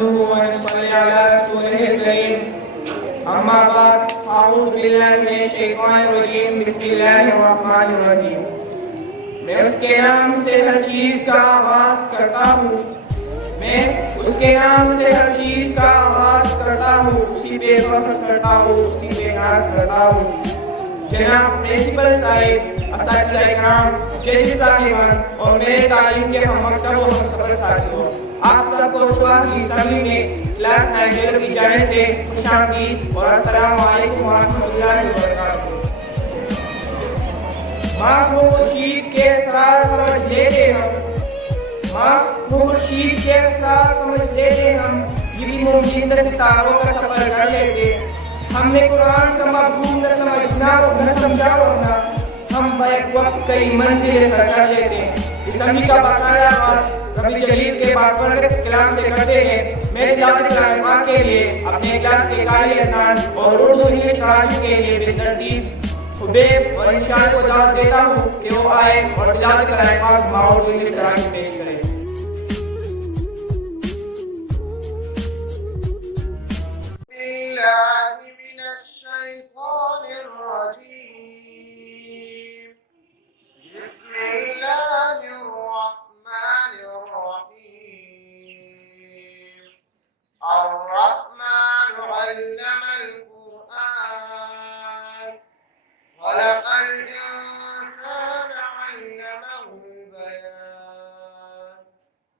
नहमदुहु व नसल्ली अला रसूलिहिल करीम। अम्मा बाद, अऊज़ु बिल्लाहि मिनश शैतानिर रजीम, बिस्मिल्लाहिर रहमानिर रहीम। मैं उसके नाम से हर चीज़ का आगाज़ करता हूँ, मैं उसके नाम से हर चीज़ का आगाज़ करता हूँ, उसी पे फख्र करता हूँ, उसी पे नाज़ करता हूँ। जनाब प्रिंसिपल साहिब, असातिज़ा इकराम, जज साहिबान और मेरे तालीम के हम मकतब और हम सफर साथियों, आप सबको सुबह की असम्बली में क्लास 9 की जानिब से खुशामदीद और अस्सलामु अलैकुम व रहमतुल्लाहि व बरकातुहू। माँ खुर्शीद के असरार समझ लेते हम, माँ खुर्शीद के असरार समझ लेते हम, ये भी मुमकिन सितारों का सफर कर लेते। हमने कुरान का मफहूम न समझना न समझा वरना हम बैक वक्त कई मंजिलें सर कर लेते हैं। इसम्बली का बाकायदा आगाज़ रबी जलील के बाबरकत कलाम से करते हैं। मैं तिलावत कलाम पाक के लिए अपने क्लास के कारी अज़नान और उर्दू इंग्लिश तराजुम के लिए बेतरतीब हुबैब और निशान को दावत देता हूँ कि वो आए और तिलावत कलाम पाक मा उर्दू इंग्लिश तराजुम पेश करें।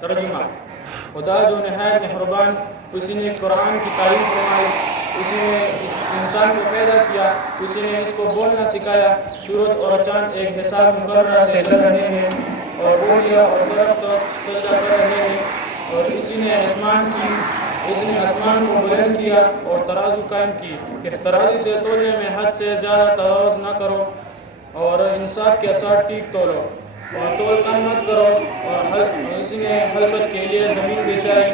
तर्जुमा। खुदा जो नहायत मेहरबान, उसी ने कुरान की तारीफ फरमाई, उसी ने इस इंसान को पैदा किया, उसी ने इसको बोलना सिखाया। सूरज और चाँद एक हिसाब मुकर्रर से चल रहे हैं और बूढ़िया और दरख्त सजदा कर रहे हैं। और इसने आसमान को बुलंद किया और तराजू कायम की कि तराजू से तोलने में हद से ज़्यादा तजावुज़ न करो और इंसाफ के साथ ठीक तोलो और तोल कम मत करो। और इसने हलकत के लिए ज़मीन बिछाई,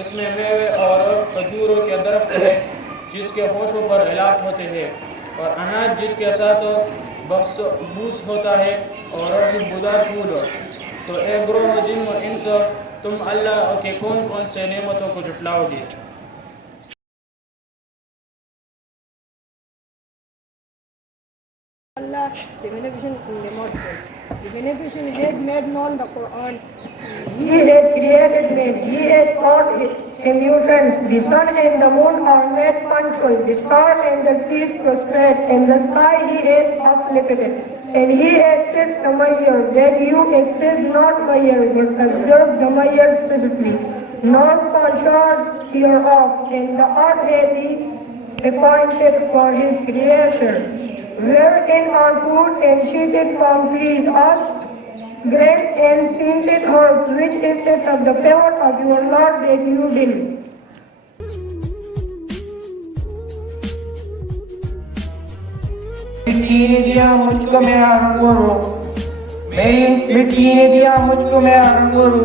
इसमें मेवे और खजूरों के दरख्त है जिसके होशों पर इलाक होते हैं और अनाज जिसके साथ बूस होता है और खुशबूदार फूल। तो ए ग्रोह जिन और इंस, तुम अल्लाह के कौन कौन से नेमतों को जुटलाओगे। Allah, the beneficent and the merciful. The beneficent he had made known the Quran. He had created man. He had taught him mutants. The sun and the moon are made punctual. The stars and the trees prospered. And the sky he had uplifted. And he had set the Mayyar, that you excess not Mayyar, but observe the Mayyar specifically. Nor fall short hereof. And the earth had he appointed for his creation, wherein are food and shaded palm trees, asked grain and scented herbs, which is it of the favor of your Lord that you did. मिट्टी ने दिया मुझको मेरा रंगोरू, मेरी मिट्टी ने दिया मुझको मेरा रंगोरू,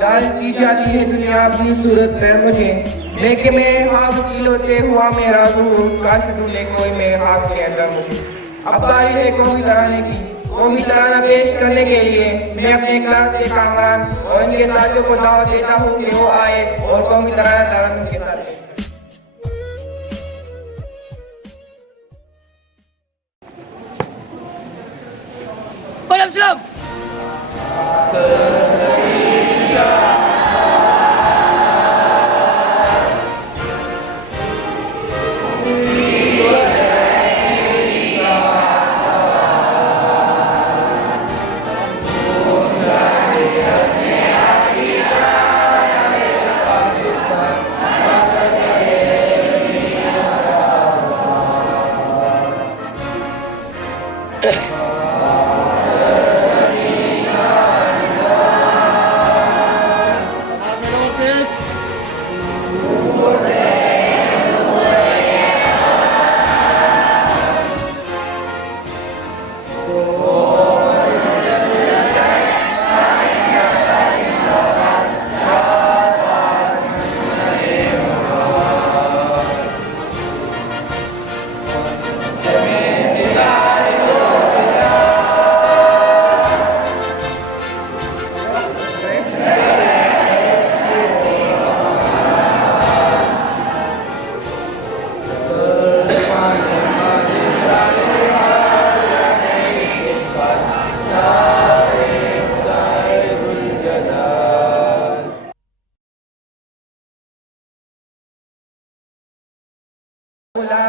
डालती जाती है दुनिया अपनी सूरत पर मुझे। लेके मेरे हाथ किलो से हुआ मेरा दूर, काश ढूंढे कोई मेरे हाथ के अंदर मुझे। अब बारी है कौमी तराने की, कौमी तराना पेश करने के लिए मैं अपने क्लास के कामरान और इनके साथियों को दावत देता हूँ कि वो आए और कौमी तराना तरानूम के साथ।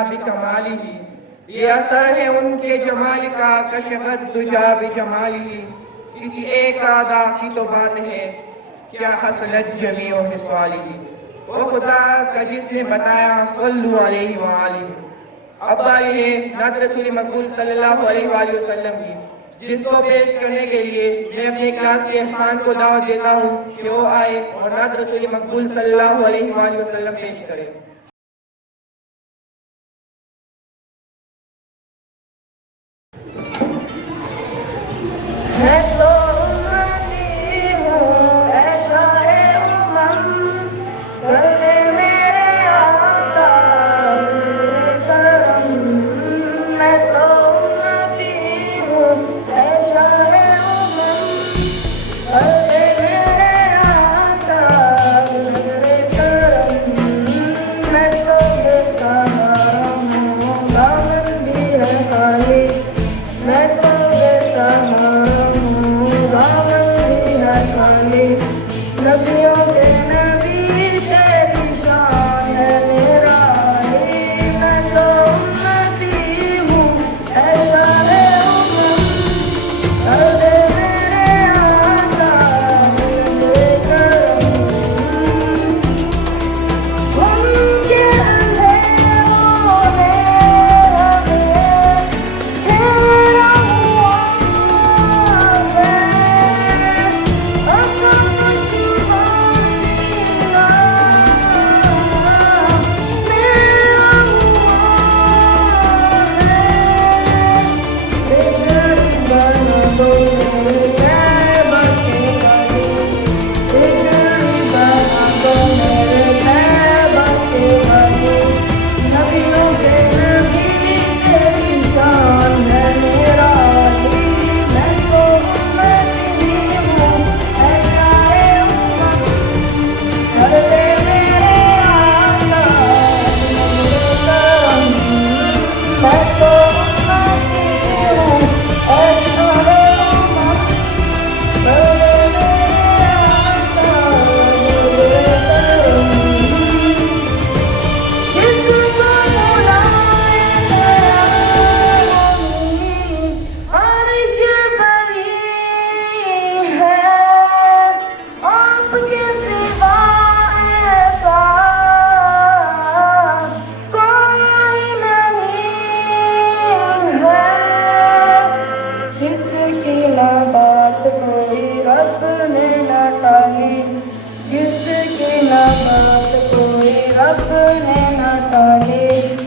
बिकमालिही, ये असर है उनके जमाल का, कशफत दुजा बिजमालिही, किसी एक आदा की तो बात है, क्या हसनत जमीओ हिस्वालिही, वो खुदा का जिसने बताया सल्लु अलैहि व आलिही। अब बारी है नात रसूल मकबूल सल्लल्लाहु अलैहि वसल्लम की, जिसको पेश करने के लिए मैं अपने क्लास के इरफान को दावत देता हूँ कि वो आए और नात रसूल मकबूल सल्लल्लाहु अलैहि वसल्लम पेश करें। मैं तो उम्मती हूँ, ऐसा है उम्मत, चले मेरे आका करम। मैं तो उम्मती हूँ, ऐसा है उम्मत, चले मेरे आका करम। मैं तो बेसहारा हूँ, दामन भी है खाली, मैं तो नबियों के नबी तेरी शान है मेरा अली। मैं तो उम्मती हूँ, ऐसा है उम्मत, कर दे मेरे आका मेरे करम। उनके अंधेरों में हमें घेरा हुआ है,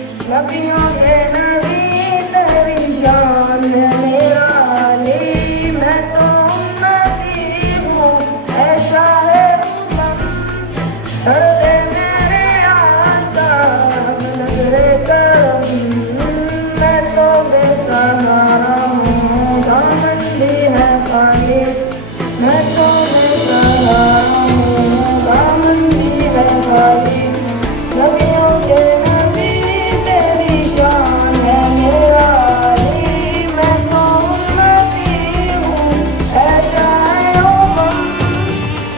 नबियों के नबी तेरी जान है मेरा अली। मैं तो उम्मती हूँ, ऐसा है उम्मत, कर दे मेरे आका नज़रे करम। मैं तो बेसहारा हूँ, दामन भी है खाली, मैं तो बेसहारा हूँ, दामन भी है खाली। नबियों के नबी तेरी जान है मेरा अली। मैं तो उम्मती हूँ, ऐसा है उम्मत,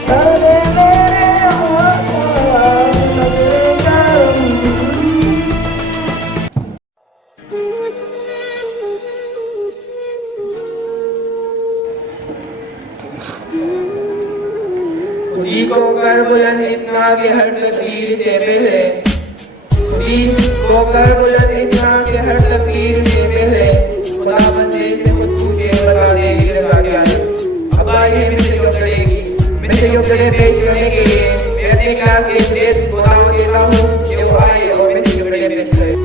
कर दे मेरे आका नज़रे करम। खुदी को कर बुलंद इतना कि हर तकदीर से पहले, खुदी को कर बुलंद इतना कि हर तकदीर से पहले खुदा बंदे मुझे पेश करने के लिए मैं अपने क्लास के श्रेष्ठ को दावत देता हूँ कि वो आए और मेरी वीडियो पेश करें।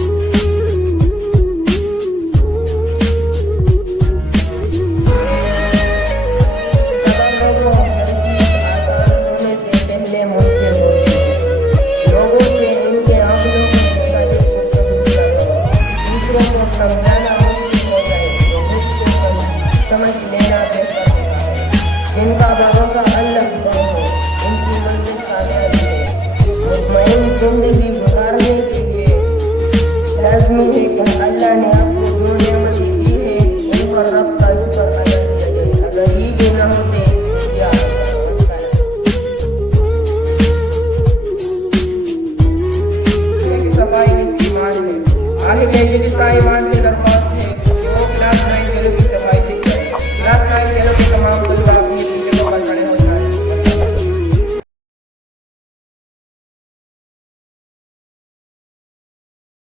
जिनका भरोसा अल्लाह पर हो उनकी मंजिल कामयाबी है। मुतमईन जिंदगी गुजारने के लिए लाज़मी है कि अल्लाह